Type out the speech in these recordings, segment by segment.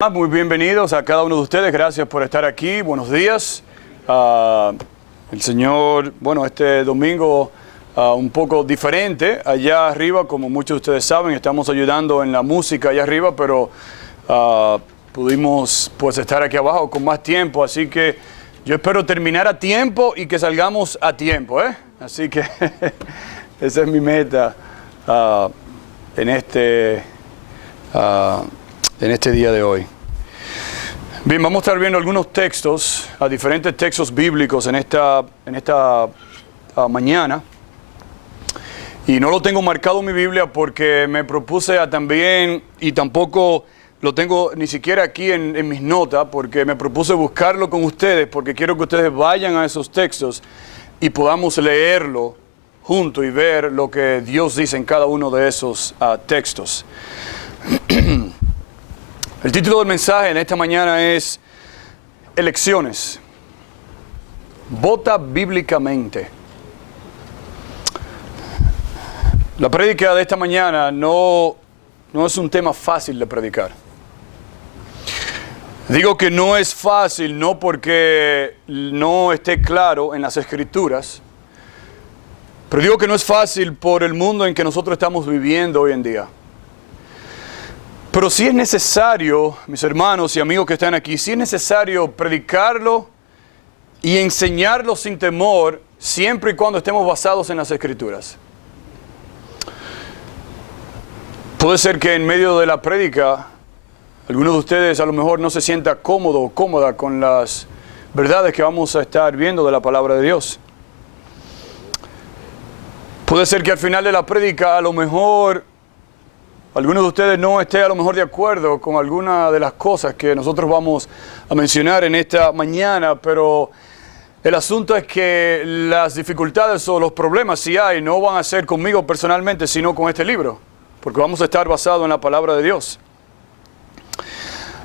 Muy bienvenidos a cada uno de ustedes, gracias por estar aquí, buenos días. El Señor, este domingo un poco diferente, allá arriba, como muchos de ustedes saben, estamos ayudando en la música allá arriba, pero pudimos estar aquí abajo con más tiempo, así que yo espero terminar a tiempo y que salgamos a tiempo, Así que esa es mi meta en este día de hoy. Bien, vamos a estar viendo algunos textos, diferentes textos bíblicos en esta mañana. Y no lo tengo marcado en mi Biblia porque me propuse también, y tampoco lo tengo ni siquiera aquí en mis notas, porque me propuse buscarlo con ustedes, porque quiero que ustedes vayan a esos textos y podamos leerlo juntos y ver lo que Dios dice en cada uno de esos textos. El título del mensaje en esta mañana es Elecciones. Vota bíblicamente. La prédica de esta mañana no es un tema fácil de predicar. Digo que no es fácil, no porque no esté claro en las Escrituras, pero digo que no es fácil por el mundo en que nosotros estamos viviendo hoy en día. Pero sí es necesario, mis hermanos y amigos que están aquí, sí es necesario predicarlo y enseñarlo sin temor, siempre y cuando estemos basados en las Escrituras. Puede ser que en medio de la prédica, algunos de ustedes a lo mejor no se sienta cómodo o cómoda con las verdades que vamos a estar viendo de la palabra de Dios. Puede ser que al final de la prédica a lo mejor algunos de ustedes no estén a lo mejor de acuerdo con alguna de las cosas que nosotros vamos a mencionar en esta mañana, pero el asunto es que las dificultades o los problemas, si hay, no van a ser conmigo personalmente, sino con este libro, porque vamos a estar basados en la palabra de Dios.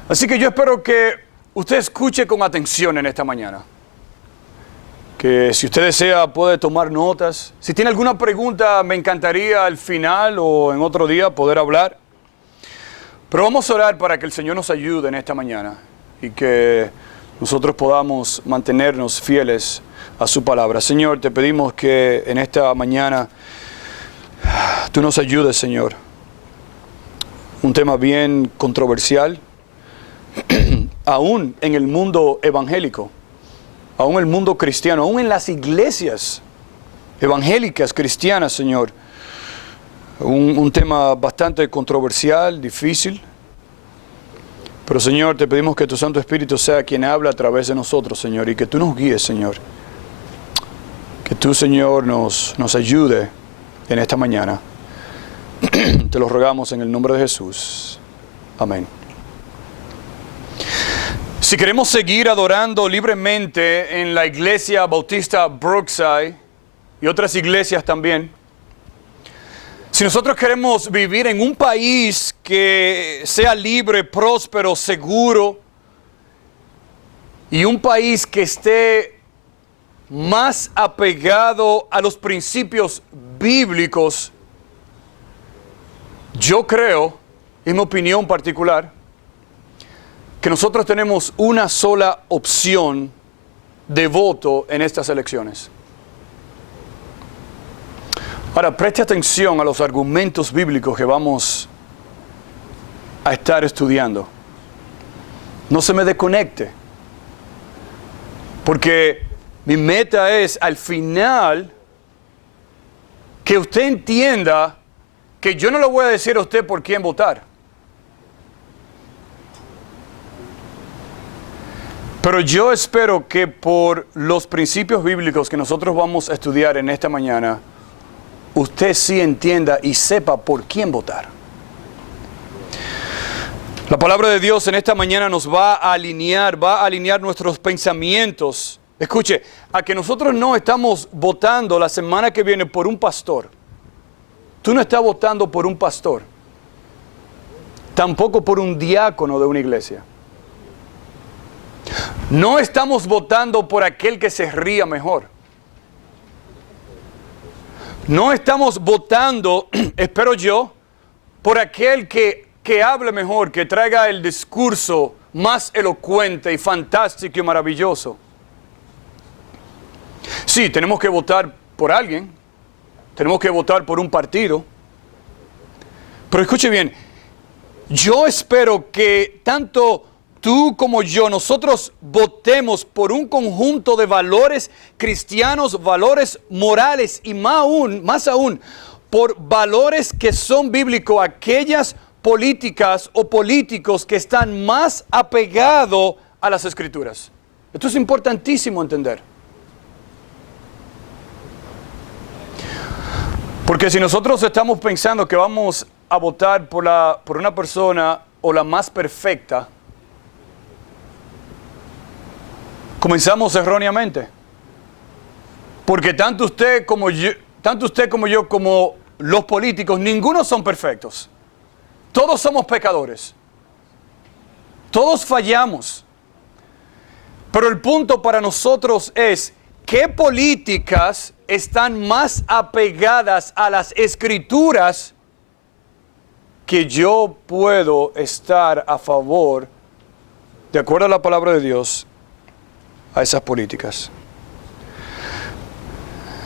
Así que yo espero que usted escuche con atención en esta mañana. Que si usted desea puede tomar notas. Si tiene alguna pregunta, me encantaría al final o en otro día poder hablar. Pero vamos a orar para que el Señor nos ayude en esta mañana y que nosotros podamos mantenernos fieles a su palabra. Señor, te pedimos que en esta mañana tú nos ayudes, Señor. Un tema bien controversial, aún en el mundo evangélico. Aún en el mundo cristiano, aún en las iglesias evangélicas cristianas, Señor. Un tema bastante controversial, difícil. Pero, Señor, te pedimos que tu Santo Espíritu sea quien habla a través de nosotros, Señor, y que tú nos guíes, Señor. Que tú, Señor, nos ayude en esta mañana. Te lo rogamos en el nombre de Jesús. Amén. Si queremos seguir adorando libremente en la iglesia bautista Brookside y otras iglesias también, si nosotros queremos vivir en un país que sea libre, próspero, seguro, y un país que esté más apegado a los principios bíblicos, yo creo, en mi opinión particular, que nosotros tenemos una sola opción de voto en estas elecciones. Ahora, preste atención a los argumentos bíblicos que vamos a estar estudiando. No se me desconecte, porque mi meta es, al final, que usted entienda que yo no le voy a decir a usted por quién votar. Pero yo espero que por los principios bíblicos que nosotros vamos a estudiar en esta mañana, usted sí entienda y sepa por quién votar. La palabra de Dios en esta mañana nos va a alinear nuestros pensamientos. Escuche, a que nosotros no estamos votando la semana que viene por un pastor. Tú no estás votando por un pastor. Tampoco por un diácono de una iglesia. No estamos votando por aquel que se ría mejor. No estamos votando, espero yo, por aquel que que hable mejor, que traiga el discurso más elocuente y fantástico y maravilloso. Sí, tenemos que votar por alguien, tenemos que votar por un partido, pero escuche bien, yo espero que tanto tú como yo, nosotros votemos por un conjunto de valores cristianos, valores morales y más aún, por valores que son bíblicos, aquellas políticas o políticos que están más apegados a las Escrituras. Esto es importantísimo entender. Porque si nosotros estamos pensando que vamos a votar por una persona o la más perfecta, comenzamos erróneamente. Porque tanto usted como yo, como los políticos, ninguno son perfectos. Todos somos pecadores. Todos fallamos. Pero el punto para nosotros es, ¿qué políticas están más apegadas a las Escrituras que yo puedo estar a favor, de acuerdo a la palabra de Dios, a esas políticas?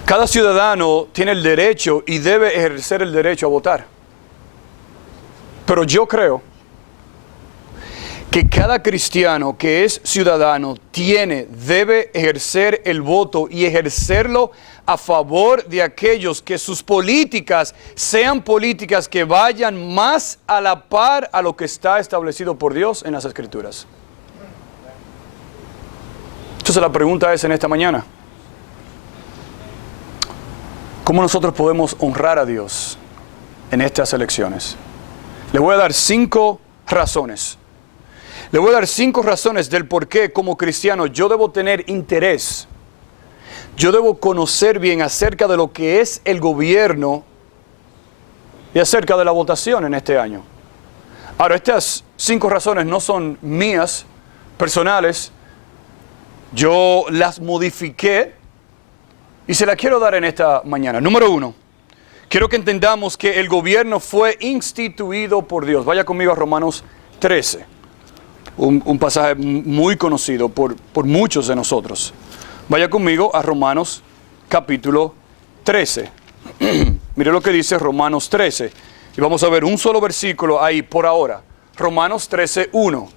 Cada ciudadano tiene el derecho y debe ejercer el derecho a votar. Pero yo creo que cada cristiano que es ciudadano debe ejercer el voto y ejercerlo a favor de aquellos que sus políticas sean políticas que vayan más a la par a lo que está establecido por Dios en las Escrituras. Entonces la pregunta es en esta mañana, ¿cómo nosotros podemos honrar a Dios en estas elecciones? Le voy a dar 5 razones. Le voy a dar 5 razones del por qué como cristiano yo debo tener interés. Yo debo conocer bien acerca de lo que es el gobierno y acerca de la votación en este año. Ahora, estas 5 razones no son mías, personales. Yo las modifiqué y se las quiero dar en esta mañana. Número 1. Quiero que entendamos que el gobierno fue instituido por Dios. Vaya conmigo a Romanos 13, un pasaje muy conocido por muchos de nosotros. Vaya conmigo a Romanos capítulo 13. Mire lo que dice Romanos 13. Y vamos a ver un solo versículo ahí por ahora. Romanos 13, 1.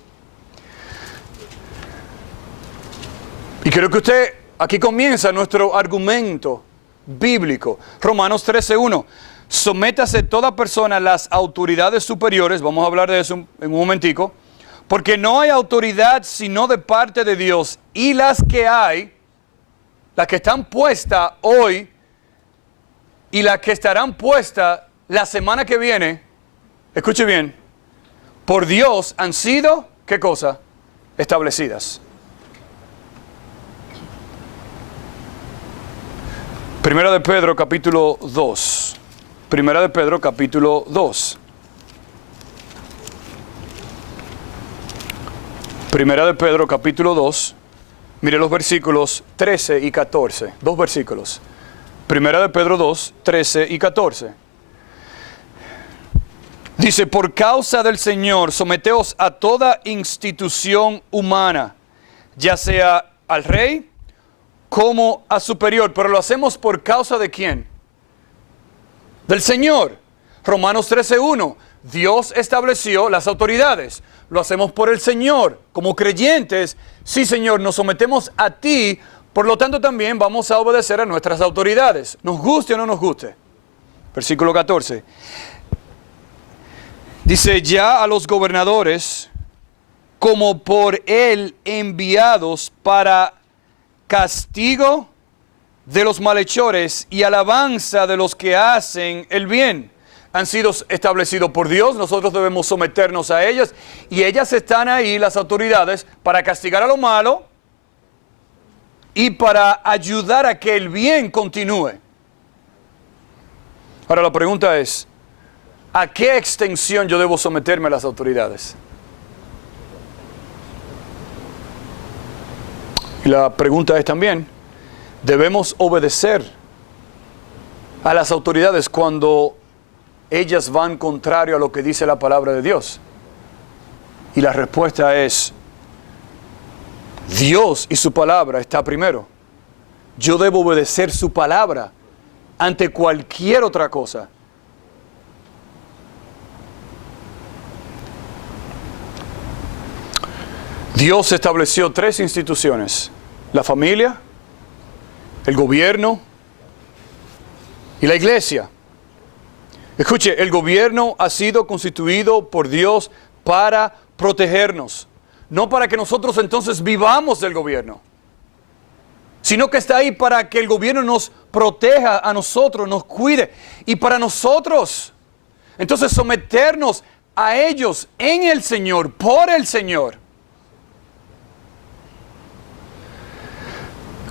Y quiero que usted, aquí comienza nuestro argumento bíblico. Romanos 13:1. Sométase toda persona a las autoridades superiores, vamos a hablar de eso en un momentico, porque no hay autoridad sino de parte de Dios, y las que hay, las que están puestas hoy y las que estarán puestas la semana que viene, escuche bien, por Dios han sido, ¿qué cosa? Establecidas. Primera de Pedro capítulo 2. Primera de Pedro capítulo 2. Primera de Pedro capítulo 2. Mire los versículos 13 y 14. 2 versículos. Primera de Pedro 2, 13 y 14. Dice, por causa del Señor, someteos a toda institución humana, ya sea al rey como a superior, pero lo hacemos por causa de ¿quién? Del Señor. Romanos 13:1. Dios estableció las autoridades. Lo hacemos por el Señor. Como creyentes, sí, Señor, nos sometemos a ti, por lo tanto también vamos a obedecer a nuestras autoridades, nos guste o no nos guste. Versículo 14. Dice, ya a los gobernadores, como por él enviados para castigo de los malhechores y alabanza de los que hacen el bien. Han sido establecidos por Dios, nosotros debemos someternos a ellas, y ellas están ahí, las autoridades, para castigar a lo malo y para ayudar a que el bien continúe. Ahora la pregunta es, ¿a qué extensión yo debo someterme a las autoridades? Y la pregunta es también, ¿debemos obedecer a las autoridades cuando ellas van contrario a lo que dice la palabra de Dios? Y la respuesta es, Dios y su palabra está primero. Yo debo obedecer su palabra ante cualquier otra cosa. Dios estableció 3 instituciones: la familia, el gobierno y la iglesia. Escuche, el gobierno ha sido constituido por Dios para protegernos, no para que nosotros entonces vivamos del gobierno, sino que está ahí para que el gobierno nos proteja a nosotros, nos cuide, y para nosotros entonces someternos a ellos en el Señor, por el Señor.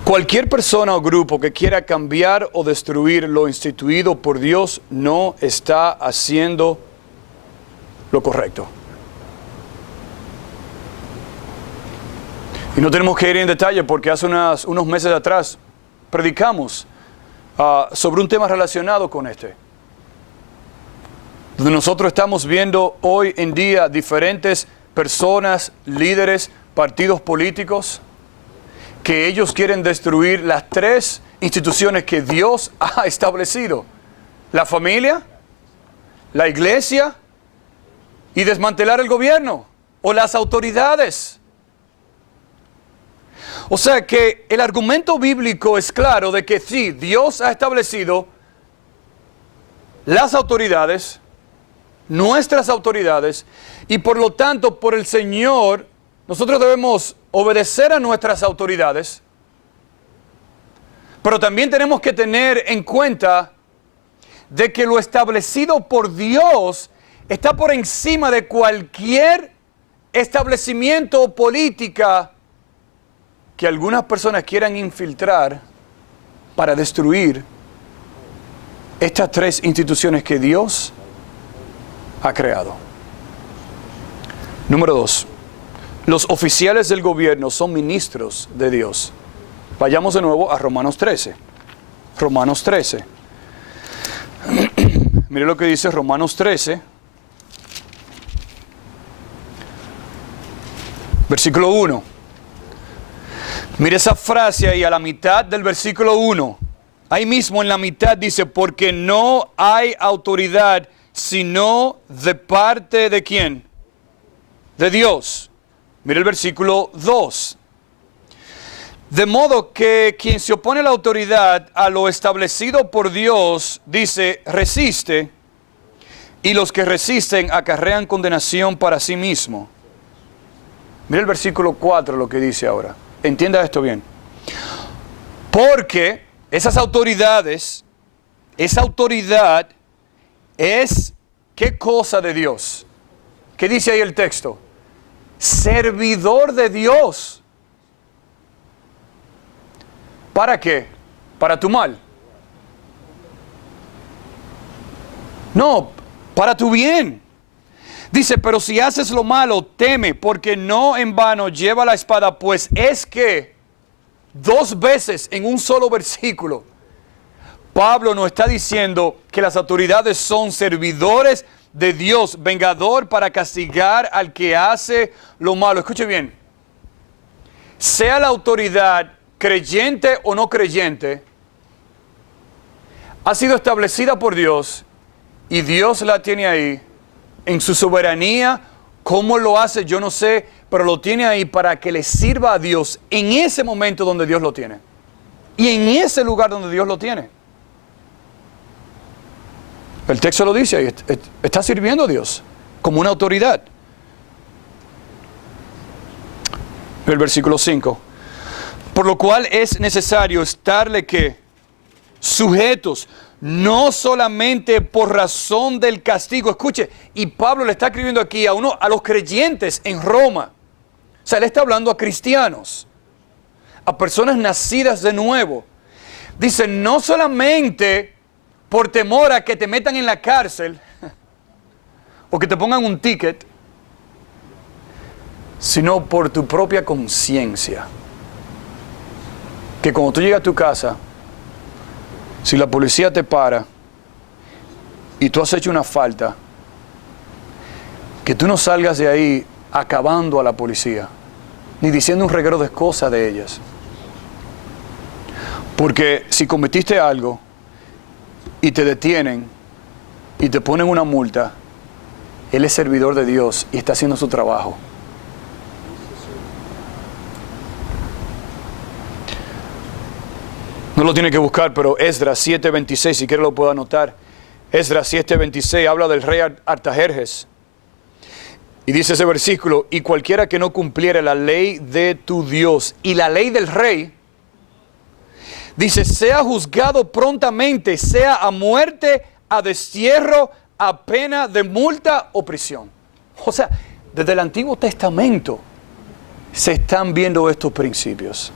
Cualquier persona o grupo que quiera cambiar o destruir lo instituido por Dios no está haciendo lo correcto. Y no tenemos que ir en detalle porque hace unos meses atrás predicamos sobre un tema relacionado con este. Donde nosotros estamos viendo hoy en día diferentes personas, líderes, partidos políticos, que ellos quieren destruir las 3 instituciones que Dios ha establecido: la familia, la iglesia y desmantelar el gobierno o las autoridades. O sea que el argumento bíblico es claro de que sí, Dios ha establecido las autoridades, nuestras autoridades, y por lo tanto por el Señor nosotros debemos obedecer a nuestras autoridades, pero también tenemos que tener en cuenta de que lo establecido por Dios está por encima de cualquier establecimiento o política que algunas personas quieran infiltrar para destruir estas 3 instituciones que Dios ha creado. Número 2. Los oficiales del gobierno son ministros de Dios. Vayamos de nuevo a Romanos 13. Romanos 13. Mire lo que dice Romanos 13. Versículo 1. Mire esa frase ahí a la mitad del versículo 1. Ahí mismo en la mitad dice, porque no hay autoridad sino de parte de ¿quién? De Dios. Mire el versículo 2. De modo que quien se opone a la autoridad, a lo establecido por Dios, dice, resiste, y los que resisten acarrean condenación para sí mismo. Mire el versículo 4 lo que dice ahora. Entienda esto bien. Porque esas autoridades, esa autoridad es, ¿qué cosa de Dios? ¿Qué dice ahí el texto? Servidor de Dios. ¿Para qué? ¿Para tu mal? No, para tu bien. Dice, pero si haces lo malo, teme, porque no en vano lleva la espada, pues es que 2 veces en un solo versículo, Pablo nos está diciendo que las autoridades son servidores de Dios, vengador para castigar al que hace lo malo. Escuche bien, sea la autoridad creyente o no creyente, ha sido establecida por Dios y Dios la tiene ahí en su soberanía. ¿Cómo lo hace? Yo no sé, pero lo tiene ahí para que le sirva a Dios en ese momento donde Dios lo tiene y en ese lugar donde Dios lo tiene. El texto lo dice ahí, está sirviendo a Dios como una autoridad. El versículo 5. Por lo cual es necesario estarle ¿qué? Sujetos, no solamente por razón del castigo. Escuche, y Pablo le está escribiendo aquí a los creyentes en Roma. O sea, él está hablando a cristianos, a personas nacidas de nuevo. Dice, no solamente por temor a que te metan en la cárcel o que te pongan un ticket, sino por tu propia conciencia. Que cuando tú llegas a tu casa, si la policía te para y tú has hecho una falta, que tú no salgas de ahí acabando a la policía, ni diciendo un reguero de cosas de ellas. Porque si cometiste algo y te detienen y te ponen una multa, Él es servidor de Dios y está haciendo su trabajo. No lo tiene que buscar, pero Esdras 7:26, si quiere lo puedo anotar. Esdras 7:26 habla del rey Artajerjes. Y dice ese versículo: y cualquiera que no cumpliera la ley de tu Dios y la ley del rey, dice, sea juzgado prontamente, sea a muerte, a destierro, a pena de multa o prisión. O sea, desde el Antiguo Testamento se están viendo estos principios.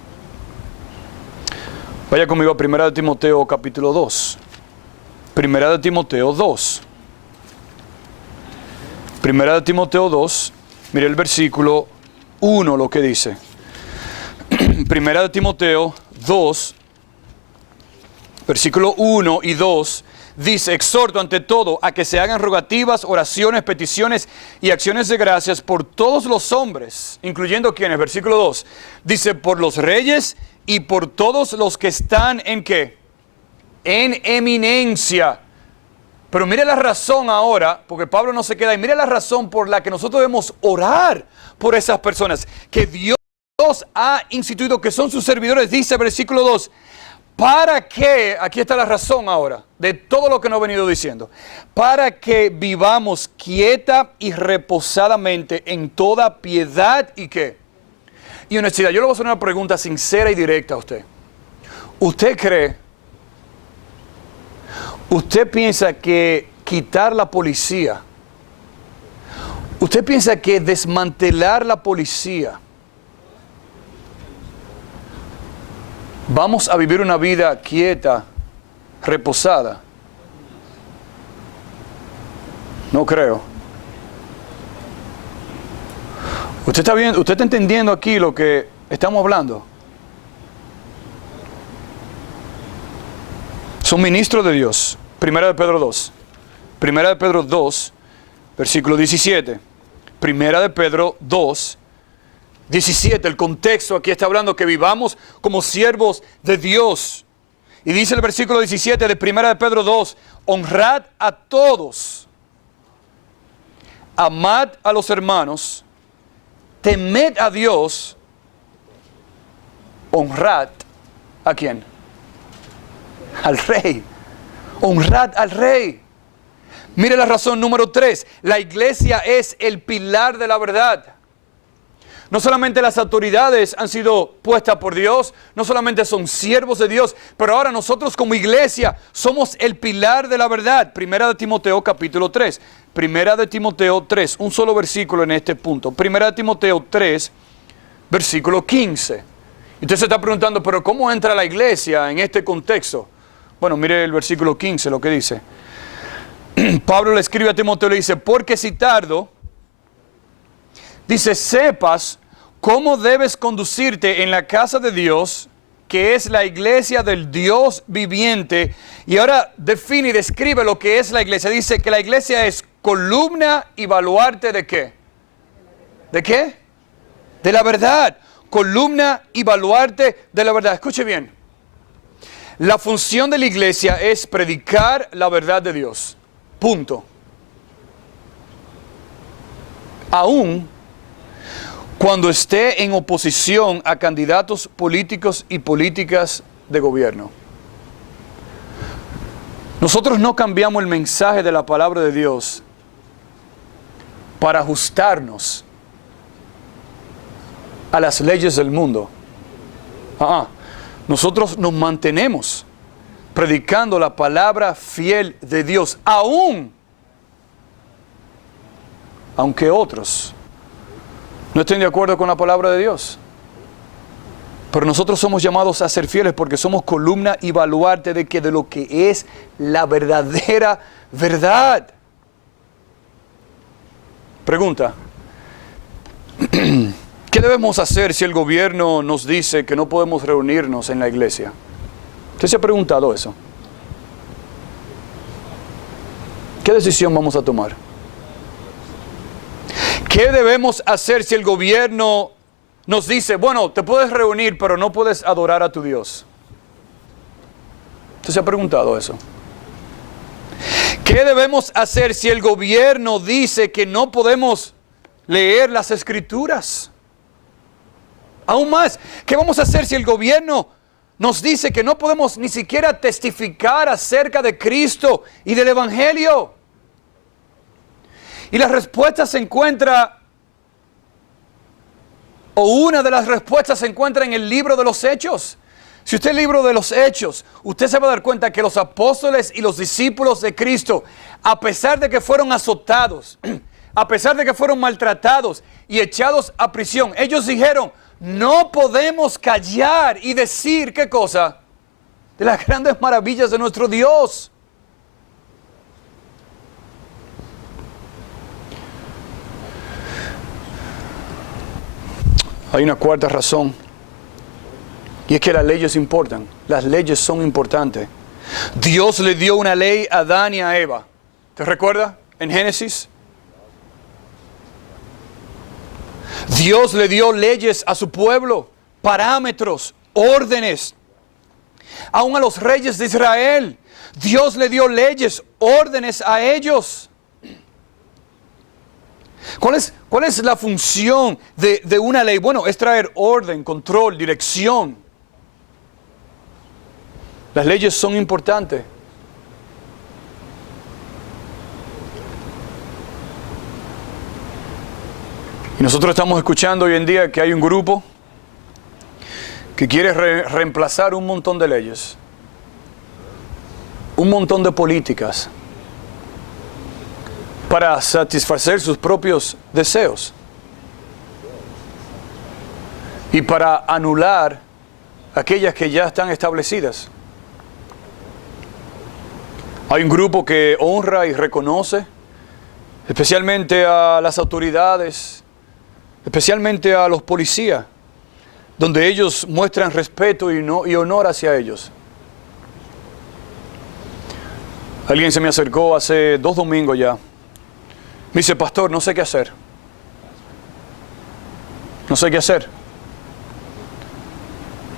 Vaya conmigo a 1 de Timoteo capítulo 2. 1 de Timoteo 2. 1 de Timoteo 2, mire el versículo 1 lo que dice. 1 de Timoteo 2, versículo 1 y 2, dice, exhorto ante todo a que se hagan rogativas, oraciones, peticiones y acciones de gracias por todos los hombres, incluyendo quienes, versículo 2, dice, por los reyes y por todos los que están en ¿qué? En eminencia. Pero mire la razón ahora, porque Pablo no se queda ahí, mire la razón por la que nosotros debemos orar por esas personas que Dios ha instituido, que son sus servidores, dice versículo 2, para que, aquí está la razón ahora, de todo lo que nos he venido diciendo, para que vivamos quieta y reposadamente en toda piedad y ¿qué? Y honestidad. Yo le voy a hacer una pregunta sincera y directa a usted. ¿Usted piensa que quitar la policía, usted piensa que desmantelar la policía, vamos a vivir una vida quieta, reposada? No creo. ¿Usted está viendo, usted está entendiendo aquí lo que estamos hablando? Son ministros de Dios. 1 de Pedro 2. 1 de Pedro 2, versículo 17. 1 de Pedro 2, 17. El contexto aquí está hablando que vivamos como siervos de Dios. Y dice el versículo 17 de 1 de Pedro 2, honrad a todos, amad a los hermanos, temed a Dios, honrad ¿a quién? Al rey. Honrad al rey. Mire la razón número 3. La iglesia es el pilar de la verdad. No solamente las autoridades han sido puestas por Dios, no solamente son siervos de Dios, pero ahora nosotros como iglesia somos el pilar de la verdad. 1 de Timoteo capítulo 3. 1 de Timoteo 3, un solo versículo en este punto. 1 de Timoteo 3, versículo 15. Usted se está preguntando, pero ¿cómo entra la iglesia en este contexto? Bueno, mire el versículo 15, lo que dice. Pablo le escribe a Timoteo, le dice, porque si tardo, dice, sepas cómo debes conducirte en la casa de Dios, que es la iglesia del Dios viviente. Y ahora define y describe lo que es la iglesia. Dice que la iglesia es columna y baluarte ¿de qué? ¿De qué? De la verdad. Columna y baluarte de la verdad. Escuche bien. La función de la iglesia es predicar la verdad de Dios. Punto. Aún cuando esté en oposición a candidatos políticos y políticas de gobierno. Nosotros no cambiamos el mensaje de la palabra de Dios para ajustarnos a las leyes del mundo. Nosotros nos mantenemos predicando la palabra fiel de Dios, aunque otros no estén de acuerdo con la palabra de Dios. Pero nosotros somos llamados a ser fieles porque somos columna y baluarte de lo que es la verdadera verdad. Pregunta. ¿Qué debemos hacer si el gobierno nos dice que no podemos reunirnos en la iglesia? ¿Usted se ha preguntado eso? ¿Qué decisión vamos a tomar? ¿Qué debemos hacer si el gobierno nos dice, bueno, te puedes reunir, pero no puedes adorar a tu Dios? ¿Usted se ha preguntado eso? ¿Qué debemos hacer si el gobierno dice que no podemos leer las Escrituras? Aún más, ¿qué vamos a hacer si el gobierno nos dice que no podemos ni siquiera testificar acerca de Cristo y del Evangelio? Y la respuesta se encuentra, o una de las respuestas se encuentra en el libro de los Hechos. Si usted el libro de los Hechos, usted se va a dar cuenta que los apóstoles y los discípulos de Cristo, a pesar de que fueron azotados, a pesar de que fueron maltratados y echados a prisión, ellos dijeron, no podemos callar y decir, ¿qué cosa? De las grandes maravillas de nuestro Dios. Hay una cuarta razón, y es que las leyes importan. Las leyes son importantes. Dios le dio una ley a Adán y a Eva. ¿Te recuerdas? En Génesis. Dios le dio leyes a su pueblo, parámetros, órdenes. Aún a los reyes de Israel, Dios le dio leyes, órdenes a ellos. ¿Cuál es la función de una ley? Bueno, es traer orden, control, dirección. Las leyes son importantes. Y nosotros estamos escuchando hoy en día que hay un grupo que quiere reemplazar un montón de leyes, un montón de políticas, para satisfacer sus propios deseos y para anular aquellas que ya están establecidas. Hay un grupo que honra y reconoce, especialmente a las autoridades, especialmente a los policías, donde ellos muestran respeto y honor hacia ellos. Alguien se me acercó hace 2 domingos ya. Me dice, pastor, no sé qué hacer. No sé qué hacer.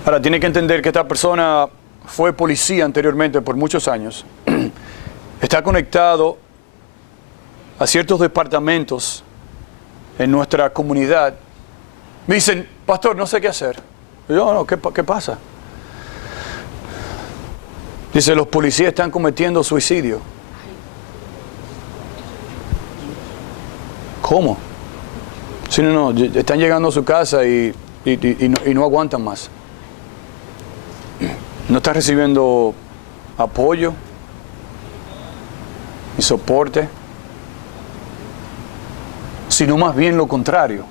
Ahora, tiene que entender que esta persona fue policía anteriormente por muchos años. Está conectado a ciertos departamentos en nuestra comunidad. Me dicen, pastor, no sé qué hacer. Yo, no, ¿qué pasa? Dice, los policías están cometiendo suicidio. ¿Cómo? Sí, no, están llegando a su casa y no aguantan más. No están recibiendo apoyo y soporte, sino más bien lo contrario.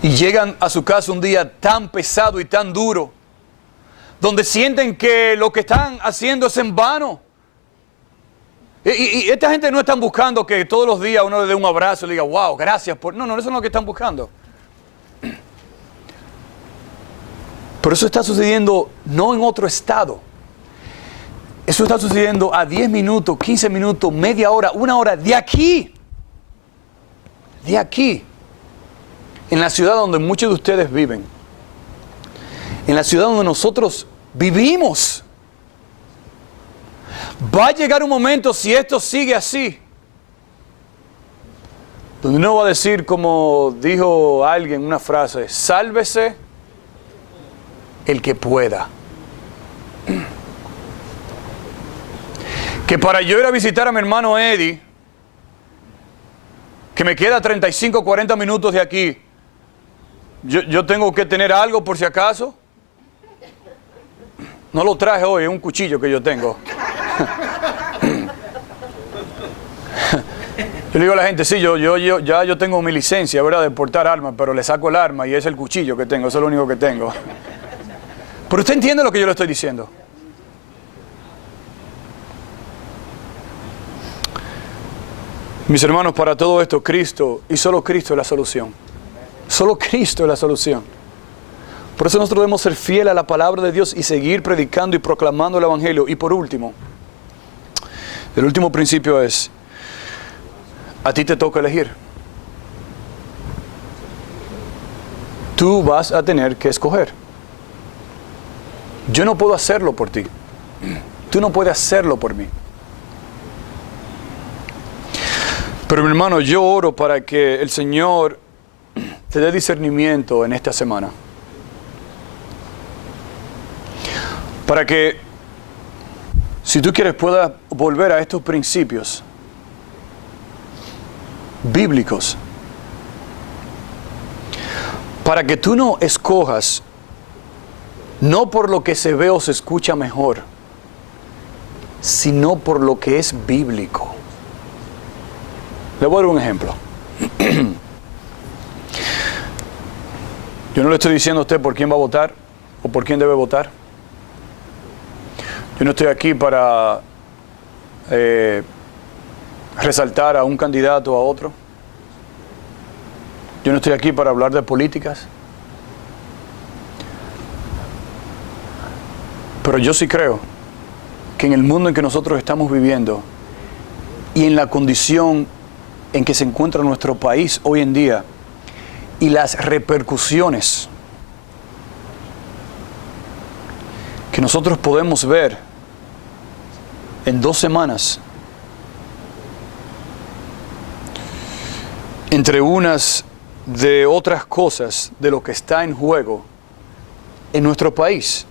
Y llegan a su casa un día tan pesado y tan duro, donde sienten que lo que están haciendo es en vano. Y esta gente no están buscando que todos los días uno le dé un abrazo y le diga, wow, gracias por... No, eso no es lo que están buscando. Pero eso está sucediendo no en otro estado. Eso está sucediendo a 10 minutos, 15 minutos, media hora, 1 hora de aquí. De aquí. En la ciudad donde muchos de ustedes viven. En la ciudad donde nosotros vivimos. Va a llegar un momento, si esto sigue así, donde uno va a decir, como dijo alguien, una frase, sálvese el que pueda. Que para yo ir a visitar a mi hermano Eddie, que me queda 35, 40 minutos de aquí, yo tengo que tener algo por si acaso. No lo traje hoy, es un cuchillo que yo tengo. Yo le digo a la gente, sí, yo tengo mi licencia, ¿verdad?, de portar armas, pero le saco el arma y es el cuchillo que tengo, eso es lo único que tengo. Pero usted entiende lo que yo le estoy diciendo. Mis hermanos, para todo esto, Cristo, y solo Cristo es la solución. Solo Cristo es la solución. Por eso nosotros debemos ser fieles a la palabra de Dios y seguir predicando y proclamando el Evangelio. Y por último, El último principio es, a ti te toca elegir. Tú vas a tener que escoger. Yo no puedo hacerlo por ti. Tú no puedes hacerlo por mí. Pero mi hermano, yo oro para que el Señor te dé discernimiento en esta semana. Para que, si tú quieres, puedas volver a estos principios bíblicos. Para que tú no escojas, no por lo que se ve o se escucha mejor, sino por lo que es bíblico. Le voy a dar un ejemplo. Yo no le estoy diciendo a usted por quién va a votar o por quién debe votar. Yo no estoy aquí para resaltar a un candidato o a otro. Yo no estoy aquí para hablar de políticas. Pero yo sí creo que en el mundo en que nosotros estamos viviendo y en la condición en que se encuentra nuestro país hoy en día y las repercusiones que nosotros podemos ver en 2 semanas, entre unas de otras cosas de lo que está en juego en nuestro país.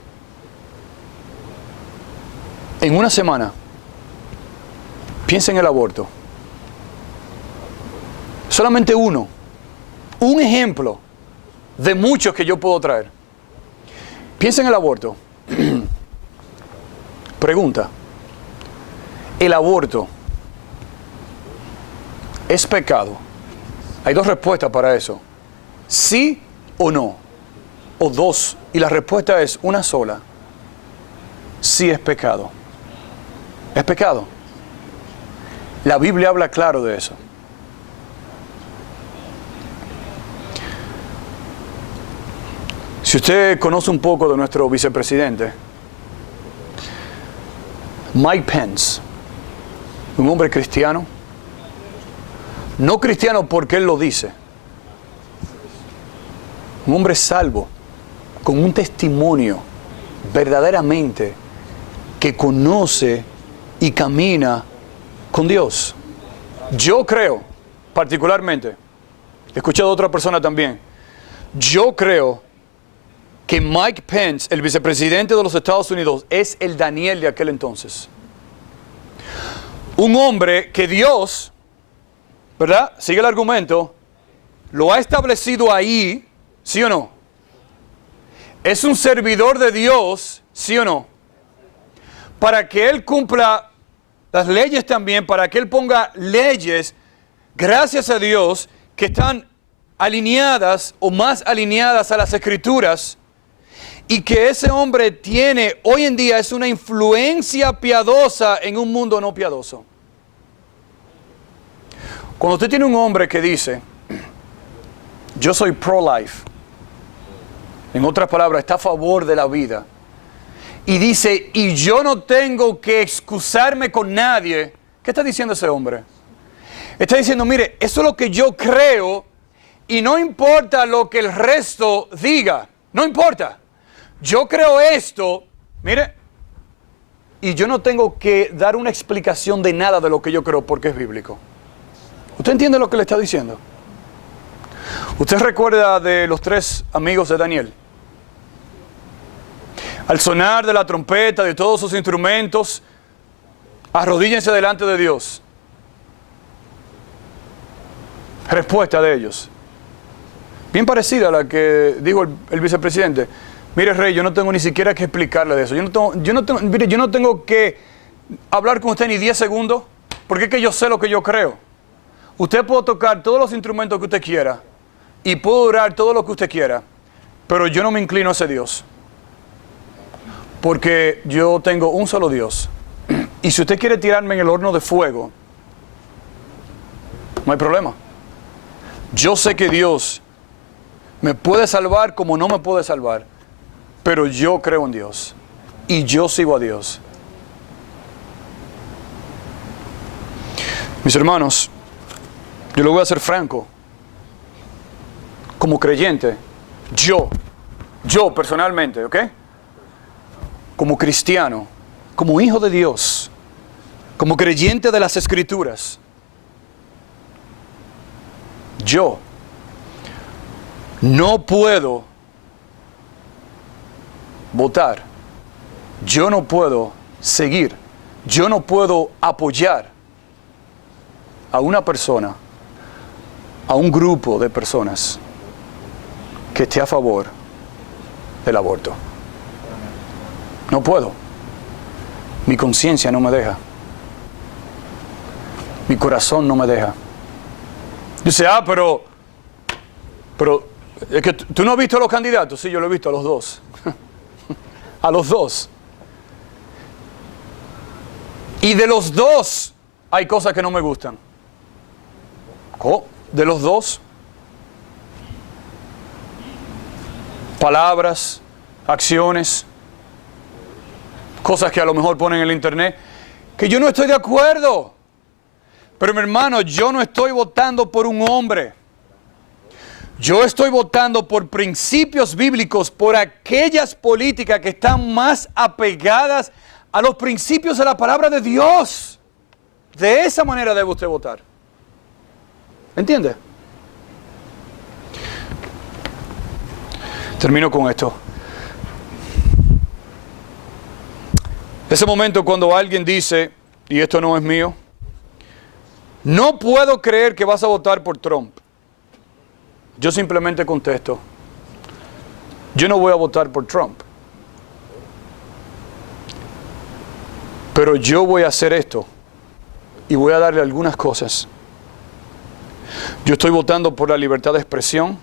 En una semana, piensa en el aborto. Solamente uno. Un ejemplo de muchos que yo puedo traer. Piensa en el aborto. Pregunta. ¿El aborto es pecado? Hay 2 respuestas para eso. ¿Sí o no? O 2. Y la respuesta es una sola. Sí es pecado. Es pecado. La Biblia habla claro de eso. Si usted conoce un poco de nuestro vicepresidente, Mike Pence, un hombre cristiano, no cristiano porque él lo dice, un hombre salvo, con un testimonio verdaderamente que conoce y camina con Dios. Yo creo, particularmente, he escuchado a otra persona también, yo creo que Mike Pence, el vicepresidente de los Estados Unidos, es el Daniel de aquel entonces. Un hombre que Dios, ¿verdad? Sigue el argumento, lo ha establecido ahí, ¿sí o no? Es un servidor de Dios, ¿sí o no? Para que él cumpla las leyes también, para que él ponga leyes, gracias a Dios, que están alineadas o más alineadas a las Escrituras, y que ese hombre tiene, hoy en día es una influencia piadosa en un mundo no piadoso. Cuando usted tiene un hombre que dice, yo soy pro-life, en otras palabras, está a favor de la vida, y dice, y yo no tengo que excusarme con nadie, ¿qué está diciendo ese hombre? Está diciendo, mire, eso es lo que yo creo, y no importa lo que el resto diga, no importa. Yo creo esto, mire, y yo no tengo que dar una explicación de nada de lo que yo creo porque es bíblico. ¿Usted entiende lo que le está diciendo? ¿Usted recuerda de los 3 amigos de Daniel? Al sonar de la trompeta, de todos sus instrumentos, arrodíllense delante de Dios. Respuesta de ellos. Bien parecida a la que dijo el vicepresidente. Mire, rey, yo no tengo ni siquiera que explicarle de eso. Yo no tengo que hablar con usted ni 10 segundos, porque es que yo sé lo que yo creo. Usted puede tocar todos los instrumentos que usted quiera y puedo orar todo lo que usted quiera, pero yo no me inclino a ese Dios. Porque yo tengo un solo Dios. Y si usted quiere tirarme en el horno de fuego, no hay problema. Yo sé que Dios me puede salvar como no me puede salvar, pero yo creo en Dios y yo sigo a Dios. Mis hermanos, yo lo voy a ser franco. Como creyente, yo personalmente, ¿ok? Como cristiano, como hijo de Dios, como creyente de las Escrituras, yo no puedo votar, yo no puedo seguir, yo no puedo apoyar a una persona, a un grupo de personas que esté a favor del aborto. No puedo. Mi conciencia no me deja. Mi corazón no me deja. Dice, pero es que tú no has visto a los candidatos. Sí, yo lo he visto a los dos. A los dos. Y de los dos hay cosas que no me gustan. ¿Cómo? De los dos. Palabras, acciones, cosas que a lo mejor ponen en el internet, que yo no estoy de acuerdo. Pero mi hermano, yo no estoy votando por un hombre. Yo estoy votando por principios bíblicos, por aquellas políticas que están más apegadas a los principios de la palabra de Dios. De esa manera debe usted votar. ¿Entiende? Termino con esto. Ese momento cuando alguien dice, y esto no es mío, no puedo creer que vas a votar por Trump. Yo simplemente contesto, yo no voy a votar por Trump. Pero yo voy a hacer esto y voy a darle algunas cosas. Yo estoy votando por la libertad de expresión.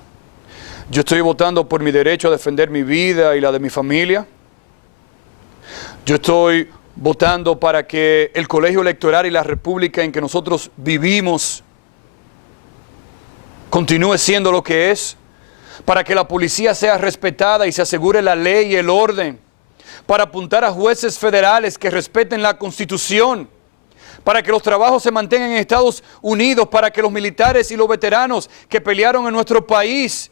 Yo estoy votando por mi derecho a defender mi vida y la de mi familia. Yo estoy votando para que el colegio electoral y la república en que nosotros vivimos continúe siendo lo que es. Para que la policía sea respetada y se asegure la ley y el orden. Para apuntar a jueces federales que respeten la Constitución. Para que los trabajos se mantengan en Estados Unidos. Para que los militares y los veteranos que pelearon en nuestro país,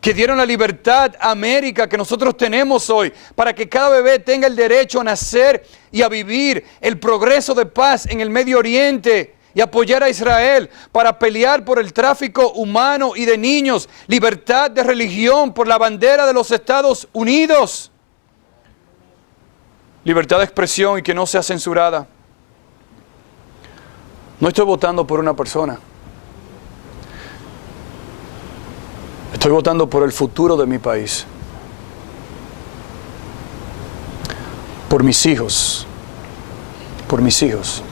que dieron la libertad a América que nosotros tenemos hoy, para que cada bebé tenga el derecho a nacer y a vivir el progreso de paz en el Medio Oriente y apoyar a Israel, para pelear por el tráfico humano y de niños, libertad de religión por la bandera de los Estados Unidos, libertad de expresión y que no sea censurada. No estoy votando por una persona. Estoy votando por el futuro de mi país. Por mis hijos. Por mis hijos.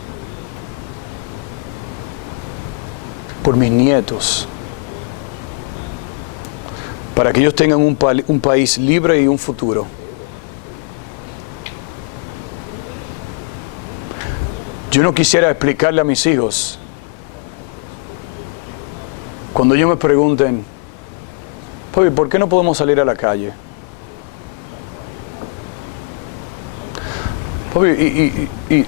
Por mis nietos. Para que ellos tengan un país libre y un futuro. Yo no quisiera explicarle a mis hijos, cuando ellos me pregunten, papi, ¿por qué no podemos salir a la calle? Papi, y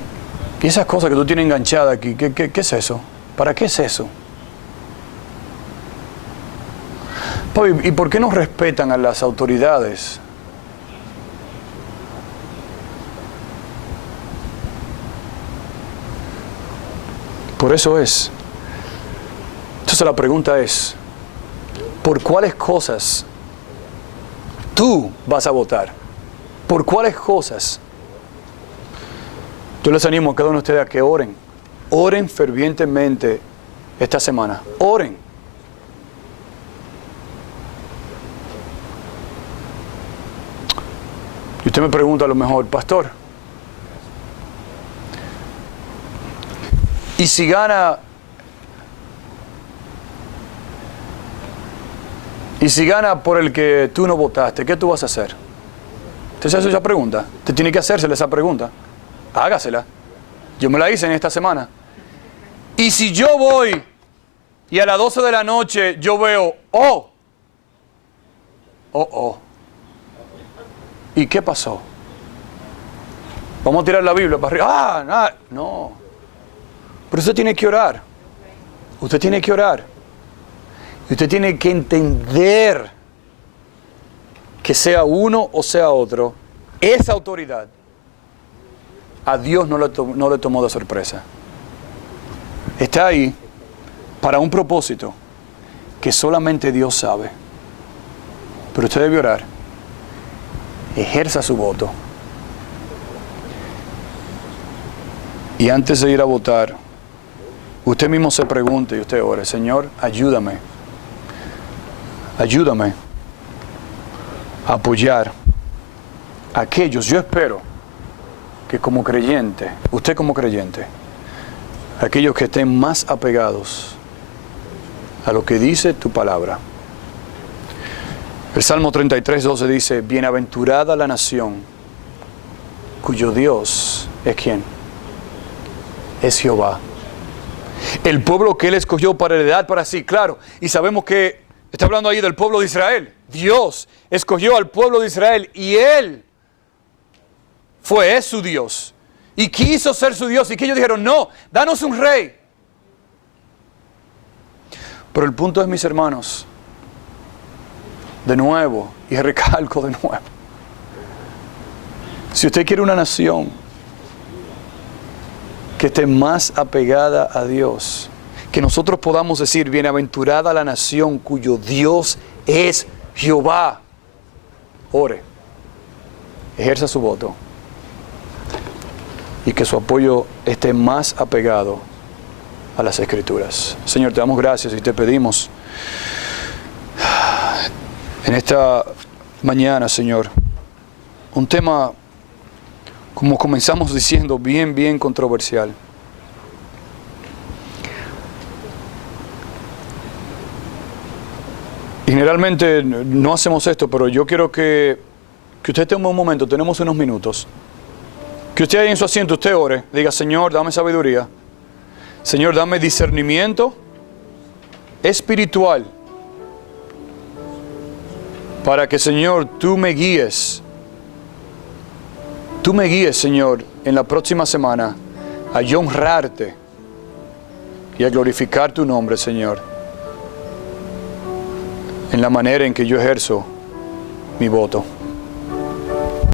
esas cosas que tú tienes enganchadas aquí, ¿qué es eso? ¿Para qué es eso? Papi, ¿y por qué no respetan a las autoridades? Por eso es. Entonces la pregunta es, ¿por cuáles cosas tú vas a votar? ¿Por cuáles cosas? Yo les animo a cada uno de ustedes a que oren. Oren fervientemente esta semana. Oren. Y usted me pregunta a lo mejor, pastor, ¿y si gana? ¿Y si gana por el que tú no votaste? ¿Qué tú vas a hacer? ¿Usted se hace esa pregunta? Usted tiene que hacérsela esa pregunta. Hágasela. Yo me la hice en esta semana. Y si yo voy y a las 12 de la noche yo veo, oh. ¿Y qué pasó? Vamos a tirar la Biblia para arriba. No. Pero usted tiene que orar. Usted tiene que orar. Y usted tiene que entender que sea uno o sea otro, esa autoridad a Dios no le tomó de sorpresa. Está ahí para un propósito que solamente Dios sabe. Pero usted debe orar. Ejerza su voto. Y antes de ir a votar, usted mismo se pregunte y usted ore: Señor, ayúdame. Ayúdame a apoyar a aquellos. Yo espero que como creyente, usted como creyente, aquellos que estén más apegados a lo que dice tu palabra. El Salmo 33:12 dice: bienaventurada la nación cuyo Dios es ¿quién? Es Jehová. El pueblo que Él escogió para heredad para sí, claro. Y sabemos que está hablando ahí del pueblo de Israel. Dios escogió al pueblo de Israel y Él es su Dios. Y quiso ser su Dios. Y que ellos dijeron: no, danos un rey. Pero el punto es, mis hermanos, de nuevo, y recalco de nuevo, si usted quiere una nación que esté más apegada a Dios, que nosotros podamos decir: bienaventurada la nación cuyo Dios es Jehová. Ore, ejerza su voto y que su apoyo esté más apegado a las Escrituras. Señor, te damos gracias y te pedimos en esta mañana, Señor, un tema, como comenzamos diciendo, bien controversial. Y generalmente no hacemos esto, pero yo quiero que usted tome un momento, tenemos unos minutos, que usted ahí en su asiento, usted ore, diga: Señor, dame sabiduría, Señor, dame discernimiento espiritual, para que, Señor, tú me guíes, Señor, en la próxima semana a yo honrarte y a glorificar tu nombre, Señor, en la manera en que yo ejerzo mi voto.